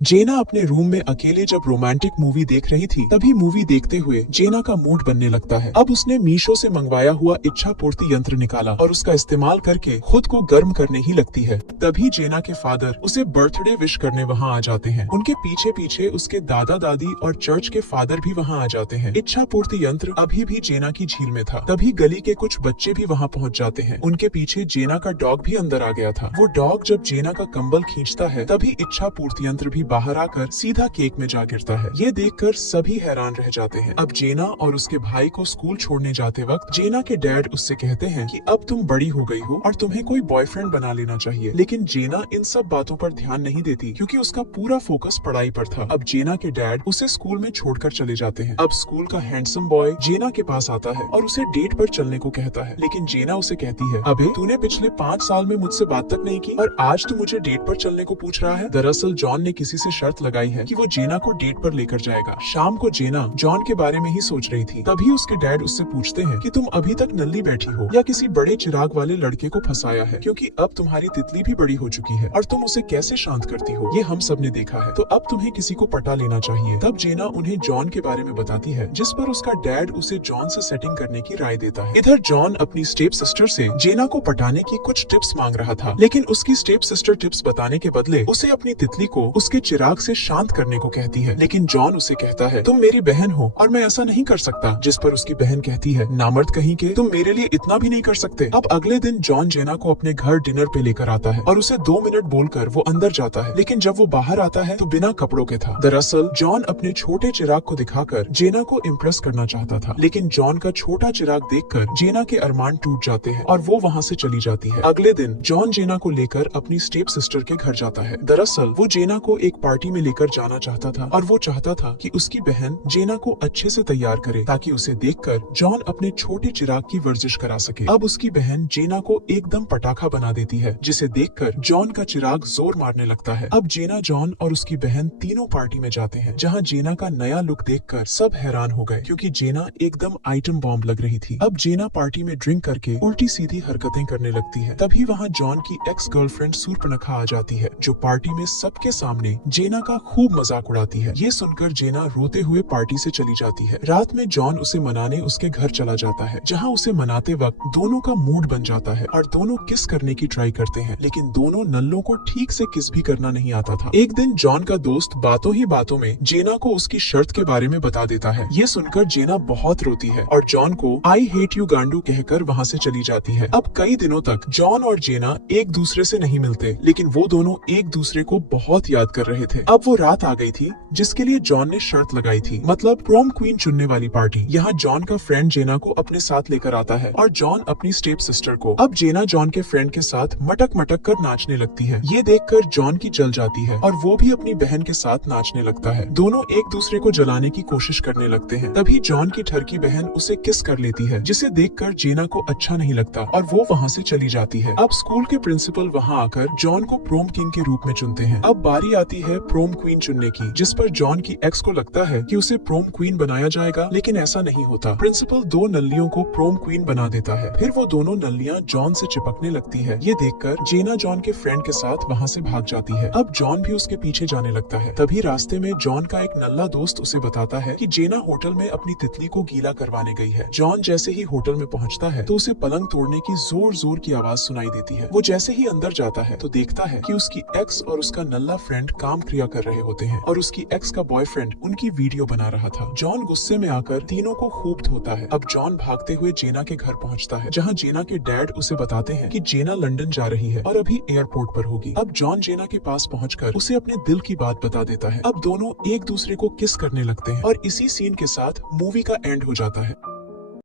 जेना अपने रूम में अकेले जब रोमांटिक मूवी देख रही थी, तभी मूवी देखते हुए जेना का मूड बनने लगता है। अब उसने मीशो से मंगवाया हुआ इच्छा पूर्ति यंत्र निकाला और उसका इस्तेमाल करके खुद को गर्म करने ही लगती है। तभी जेना के फादर उसे बर्थडे विश करने वहाँ आ जाते हैं। उनके पीछे पीछे उसके दादा दादी और चर्च के फादर भी वहाँ आ जाते हैं। इच्छा पूर्ति यंत्र अभी भी जेना की झील में था। तभी गली के कुछ बच्चे भी वहाँ पहुँच जाते हैं। उनके पीछे जेना का डॉग भी अंदर आ गया था। वो डॉग जब जेना का कंबल खींचता है, तभी इच्छा पूर्ति यंत्र भी बाहर आकर सीधा केक में जा गिरता है। ये देखकर सभी हैरान रह जाते हैं। अब जेना और उसके भाई को स्कूल छोड़ने जाते वक्त जेना के डैड उससे कहते हैं कि अब तुम बड़ी हो गई हो और तुम्हें कोई बॉयफ्रेंड बना लेना चाहिए। लेकिन जेना इन सब बातों पर ध्यान नहीं देती, क्योंकि उसका पूरा फोकस पढ़ाई पर था। अब जेना के डैड उसे स्कूल में छोड़कर चले जाते हैं। अब स्कूल का हैंडसम बॉय जेना के पास आता है और उसे डेट पर चलने को कहता है। लेकिन जेना उसे कहती है, अबे तूने पिछले 5 साल में मुझसे बात तक नहीं की और आज तू मुझे डेट पर चलने को पूछ रहा है। दरअसल जॉन ने किसी से शर्त लगाई है कि वो जेना को डेट पर लेकर जाएगा। शाम को जेना जॉन के बारे में ही सोच रही थी। तभी उसके डैड उससे पूछते हैं कि तुम अभी तक नल्ली बैठी हो या किसी बड़े चिराग वाले लड़के को फंसाया है, क्योंकि अब तुम्हारी तितली भी बड़ी हो चुकी है और तुम उसे कैसे शांत करती हो ये हम सब ने देखा है, तो अब तुम्हें किसी को पटा लेना चाहिए। तब जेना उन्हें जॉन के बारे में बताती है, जिस पर उसका डैड उसे जॉन से सेटिंग करने की राय देता है। इधर जॉन अपनी स्टेप सिस्टर से जेना को पटाने की कुछ टिप्स मांग रहा था, लेकिन उसकी स्टेप सिस्टर टिप्स बताने के बदले उसे अपनी तितली को उसके चिराग से शांत करने को कहती है। लेकिन जॉन उसे कहता है, तुम मेरी बहन हो और मैं ऐसा नहीं कर सकता। जिस पर उसकी बहन कहती है, नामर्द कहीं के, तुम मेरे लिए इतना भी नहीं कर सकते। अब अगले दिन जॉन जेना को अपने घर डिनर पे लेकर आता है और उसे 2 मिनट बोलकर वो अंदर जाता है। लेकिन जब वो बाहर आता है तो बिना कपड़ों के था। दरअसल जॉन अपने छोटे चिराग को दिखाकर जेना को इम्प्रेस करना चाहता था, लेकिन जॉन का छोटा चिराग देखकर जेना के अरमान टूट जाते हैं और वो वहाँ से चली जाती है। अगले दिन जॉन जेना को लेकर अपनी स्टेप सिस्टर के घर जाता है। दरअसल वो जेना को एक पार्टी में लेकर जाना चाहता था और वो चाहता था कि उसकी बहन जेना को अच्छे से तैयार करे, ताकि उसे देखकर जॉन अपने छोटे चिराग की वर्जिश करा सके। अब उसकी बहन जेना को एकदम पटाखा बना देती है, जिसे देखकर जॉन का चिराग जोर मारने लगता है। अब जेना, जॉन और उसकी बहन तीनों पार्टी में जाते हैं, जहाँ जेना का नया लुक देखकर सब हैरान हो गए, क्योंकि जेना एकदम आइटम बॉम्ब लग रही थी। अब जेना पार्टी में ड्रिंक करके उल्टी सीधी हरकतें करने लगती है। तभी वहाँ जॉन की एक्स गर्लफ्रेंड सूर्पनखा आ जाती है, जो पार्टी में सबके सामने जेना का खूब मजाक उड़ाती है। ये सुनकर जेना रोते हुए पार्टी से चली जाती है। रात में जॉन उसे मनाने उसके घर चला जाता है, जहाँ उसे मनाते वक्त दोनों का मूड बन जाता है और दोनों किस करने की ट्राई करते हैं, लेकिन दोनों नल्लों को ठीक से किस भी करना नहीं आता था। एक दिन जॉन का दोस्त बातों ही बातों में जेना को उसकी शर्त के बारे में बता देता है। ये सुनकर जेना बहुत रोती है और जॉन को आई हेट यू गांडू कहकर वहाँ से चली जाती है। अब कई दिनों तक जॉन और जेना एक दूसरे से नहीं मिलते, लेकिन वो दोनों एक दूसरे को बहुत याद कर रहे थे। अब वो रात आ गई थी जिसके लिए जॉन ने शर्त लगाई थी, मतलब प्रोम क्वीन चुनने वाली पार्टी। यहाँ जॉन का फ्रेंड जेना को अपने साथ लेकर आता है और जॉन अपनी स्टेप सिस्टर को। अब जेना जॉन के फ्रेंड के साथ मटक मटक कर नाचने लगती है। ये देखकर जॉन की जल जाती है और वो भी अपनी बहन के साथ नाचने लगता है। दोनों एक दूसरे को जलाने की कोशिश करने लगते हैं। तभी जॉन की ठरकी बहन उसे किस कर लेती है, जिसे देखकर जेना को अच्छा नहीं लगता और वो वहाँ से चली जाती है। अब स्कूल के प्रिंसिपल वहाँ आकर जॉन को प्रोम किंग के रूप में चुनते हैं। अब बारी आती है प्रोम क्वीन चुनने की, जिस पर जॉन की एक्स को लगता है कि उसे प्रोम क्वीन बनाया जाएगा, लेकिन ऐसा नहीं होता। प्रिंसिपल 2 नल्लियों को प्रोम क्वीन बना देता है। फिर वो दोनों नल्लियां जॉन से चिपकने लगती है। ये देखकर जेना जॉन के फ्रेंड के साथ वहाँ से भाग जाती है। अब जॉन भी उसके पीछे जाने लगता है। तभी रास्ते में जॉन का एक नल्ला दोस्त उसे बताता है कि जेना होटल में अपनी तितली को गीला करवाने गई है। जॉन जैसे ही होटल में पहुँचता है तो उसे पलंग तोड़ने की जोर जोर की आवाज सुनाई देती है। वो जैसे ही अंदर जाता है तो देखता है कि उसकी एक्स और उसका नल्ला फ्रेंड काम क्रिया कर रहे होते हैं और उसकी एक्स का बॉयफ्रेंड उनकी वीडियो बना रहा था। जॉन गुस्से में आकर तीनों को खूब धोता है। अब जॉन भागते हुए जेना के घर पहुंचता है, जहां जेना के डैड उसे बताते हैं कि जेना लंदन जा रही है और अभी एयरपोर्ट पर होगी। अब जॉन जेना के पास पहुंचकर उसे अपने दिल की बात बता देता है। अब दोनों एक दूसरे को किस करने लगते हैं और इसी सीन के साथ मूवी का एंड हो जाता है।